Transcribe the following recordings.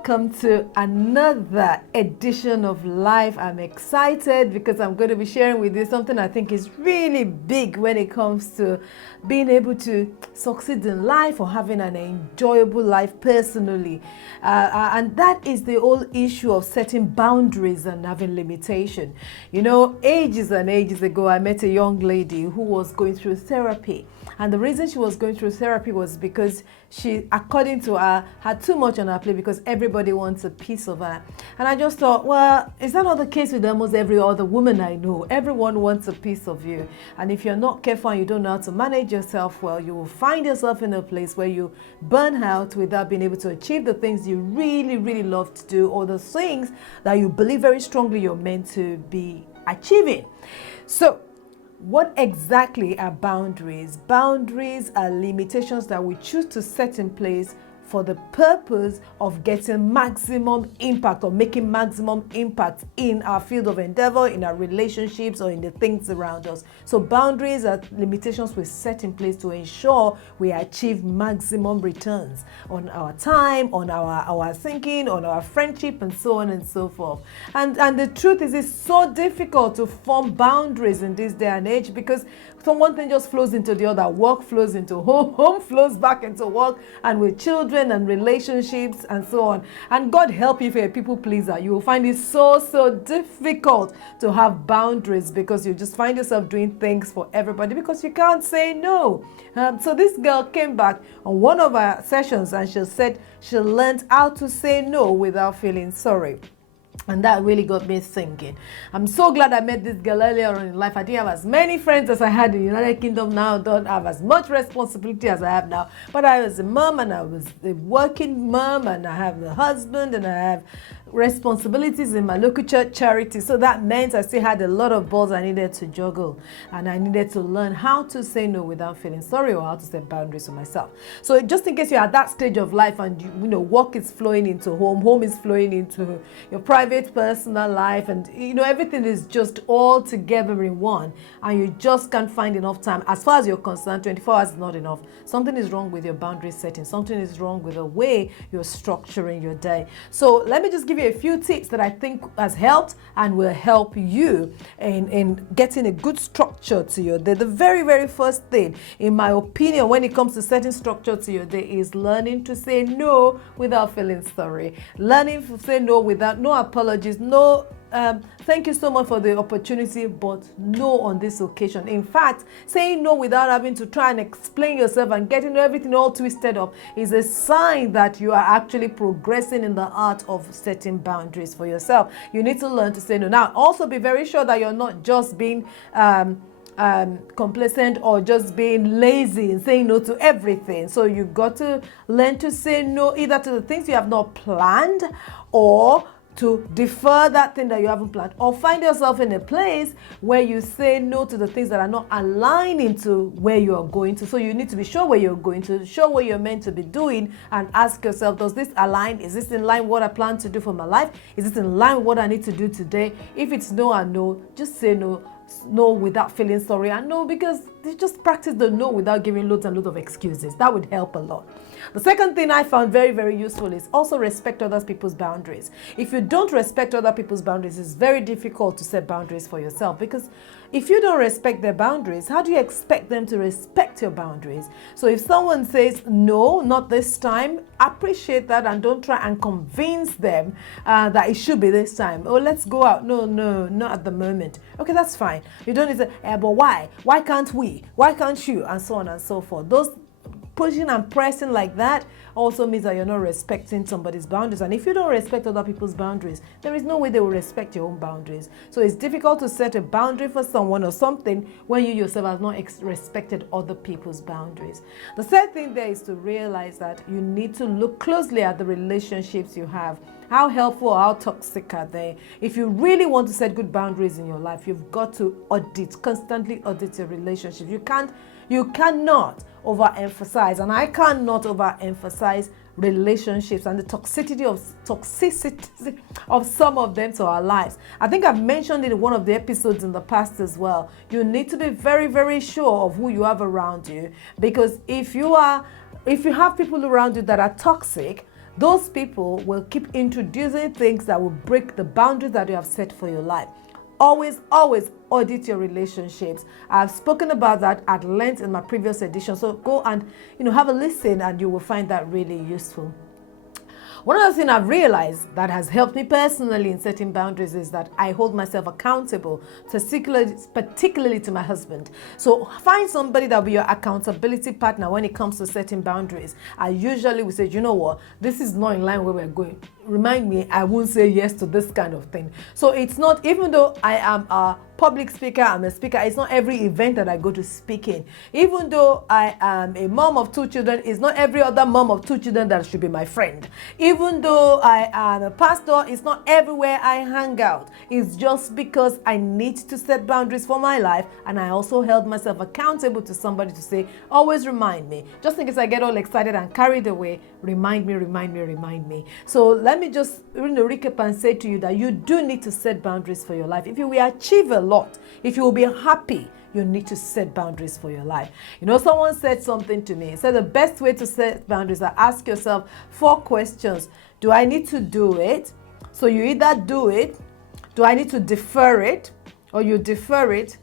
welcome to another edition of Life. I'm excited because I'm going to be sharing with you something I think is really big when it comes to being able to succeed in life or having an enjoyable life personally. And that is the whole issue of setting boundaries and having limitation. You know, ages and ages ago, I met a young lady who was going through therapy. And the reason she was going through therapy was because she, according to her, had too much on her plate because everybody wants a piece of her. And I just thought, well, is that not the case with almost every other woman I know? Everyone wants a piece of you. And if you're not careful and you don't know how to manage yourself well, you will find yourself in a place where you burn out without being able to achieve the things you really, really love to do, or the things that you believe very strongly you're meant to be achieving. So, what exactly are boundaries? Boundaries are limitations that we choose to set in place for the purpose of getting maximum impact or making maximum impact in our field of endeavor, in our relationships, or in the things around us. So boundaries are limitations we set in place to ensure we achieve maximum returns on our time, on our thinking, on our friendship, and so on and so forth. And the truth is, it's so difficult to form boundaries in this day and age because one thing just flows into the other. Work flows into home, home flows back into work, and with children and relationships and so on. And God help you if you're a people pleaser. You will find it so difficult to have boundaries because you just find yourself doing things for everybody because you can't say no. So this girl came back on one of our sessions and she said she learned how to say no without feeling sorry. And that really got me thinking. I'm so glad I met this girl earlier on in life. I didn't have as many friends as I had in the United Kingdom now. Don't have as much responsibility as I have now. But I was a mom, and I was a working mom, and I have a husband, and I have responsibilities in my local church charity. So that meant I still had a lot of balls I needed to juggle. And I needed to learn how to say no without feeling sorry, or how to set boundaries for myself. So just in case you're at that stage of life and you know work is flowing into home, home is flowing into your private personal life, and you know everything is just all together in one, and you just can't find enough time. As far as you're concerned, 24 hours is not enough. Something is wrong with your boundary setting. Something is wrong with the way you're structuring your day. So let me just give you a few tips that I think has helped and will help you in getting a good structure to your day. The very first thing, in my opinion, when it comes to setting structure to your day is learning to say no without feeling sorry. Learning to say no without no apologies, no thank you so much for the opportunity, but no on this occasion. In fact, saying no without having to try and explain yourself and getting everything all twisted up is a sign that you are actually progressing in the art of setting boundaries for yourself. You need to learn to say no. Now, also be very sure that you're not just being complacent or just being lazy and saying no to everything. So you've got to learn to say no either to the things you have not planned, or to defer that thing that you haven't planned, or find yourself in a place where you say no to the things that are not aligning to where you are going to. So you need to be sure where you're going to, sure what you're meant to be doing, and ask yourself, does this align? Is this in line with what I plan to do for my life? Is this in line with what I need to do today? If it's no and no, just say no. No without feeling sorry, and no because they just practice the no without giving loads and loads of excuses. That would help a lot. The second thing I found very useful is also respect other people's boundaries. If you don't respect other people's boundaries, it's very difficult to set boundaries for yourself, because if you don't respect their boundaries, how do you expect them to respect your boundaries? So if someone says, no, not this time, appreciate that and don't try and convince them that it should be this time. Oh, let's go out. No, not at the moment. Okay, that's fine. You don't need to say, but why? Why can't we? Why can't you? And so on and so forth. Those pushing and pressing like that also means that you're not respecting somebody's boundaries. And if you don't respect other people's boundaries, there is no way they will respect your own boundaries. So it's difficult to set a boundary for someone or something when you yourself have not respected other people's boundaries. The third thing there is to realize that you need to look closely at the relationships you have. How helpful or how toxic are they? If you really want to set good boundaries in your life, you've got to constantly audit your relationship. You cannot overemphasize, and I cannot overemphasize relationships and the toxicity of some of them to our lives. I think I've mentioned it in one of the episodes in the past as well. You need to be very sure of who you have around you, because if you have people around you that are toxic, those people will keep introducing things that will break the boundaries that you have set for your life. Always audit your relationships. I've spoken about that at length in my previous edition. So go and have a listen, and you will find that really useful. One other thing I've realized that has helped me personally in setting boundaries is that I hold myself accountable, particularly to my husband. So find somebody that will be your accountability partner when it comes to setting boundaries. I usually will say, you know what, this is not in line where we're going. Remind me, I won't say yes to this kind of thing. So it's not, even though I am a public speaker, I'm a speaker, it's not every event that I go to speak in. Even though I am a mom of 2 children, it's not every other mom of 2 children that should be my friend. Even though I am a pastor, it's not everywhere I hang out. It's just because I need to set boundaries for my life, and I also held myself accountable to somebody to say, always remind me. Just in case I get all excited and carried away, remind me. So let me just recap and say to you that you do need to set boundaries for your life. If you will achieve a lot, if you will be happy, you need to set boundaries for your life. Someone said something to me. He said the best way to set boundaries is ask yourself 4 questions. Do I need to do it? So you either do it. Do I need to defer it? Or you defer it.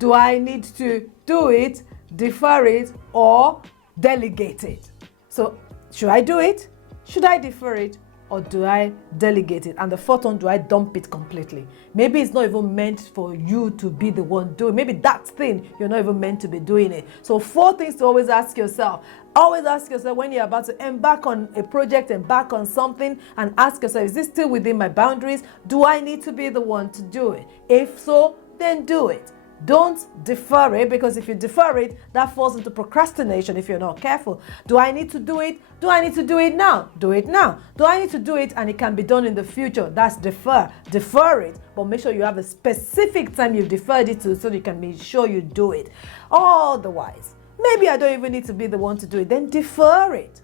Do I need to do it, defer it, or delegate it? So should I do it? Should I defer it? Or do I delegate it? And the 4th one, do I dump it completely? Maybe it's not even meant for you to be the one doing. Maybe that thing, you're not even meant to be doing it. So 4 things to always ask yourself. Always ask yourself when you're about to embark on a project, embark on something, and ask yourself, is this still within my boundaries? Do I need to be the one to do it? If so, then do it. Don't defer it, because if you defer it, that falls into procrastination if you're not careful. Do I need to do it? Do I need to do it now? Do it now. Do I need to do it and it can be done in the future? That's defer. Defer it, but make sure you have a specific time you've deferred it to so you can be sure you do it. Otherwise, maybe I don't even need to be the one to do it. Then defer it.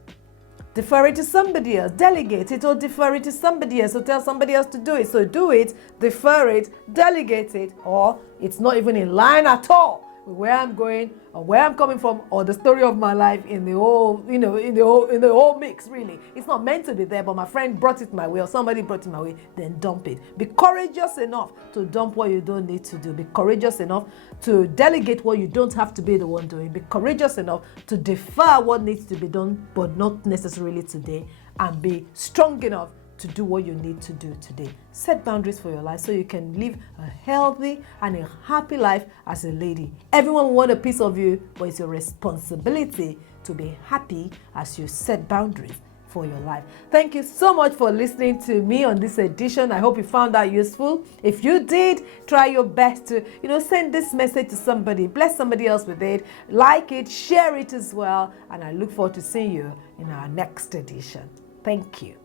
Defer it to somebody else, delegate it, or defer it to somebody else, or tell somebody else to do it. So do it, defer it, delegate it, or it's not even in line at all with where I'm going or where I'm coming from or the story of my life in the whole, in the whole mix, really. It's not meant to be there, but my friend brought it my way or somebody brought it my way, then dump it. Be courageous enough to dump what you don't need to do. Be courageous enough to delegate what you don't have to be the one doing. Be courageous enough to defer what needs to be done, but not necessarily today. And be strong enough to do what you need to do today. Set boundaries for your life so you can live a healthy and a happy life as a lady. Everyone will want a piece of you, but it's your responsibility to be happy as you set boundaries for your life. Thank you so much for listening to me on this edition. I hope you found that useful. If you did, try your best to, send this message to somebody. Bless somebody else with it. Like it, share it as well. And I look forward to seeing you in our next edition. Thank you.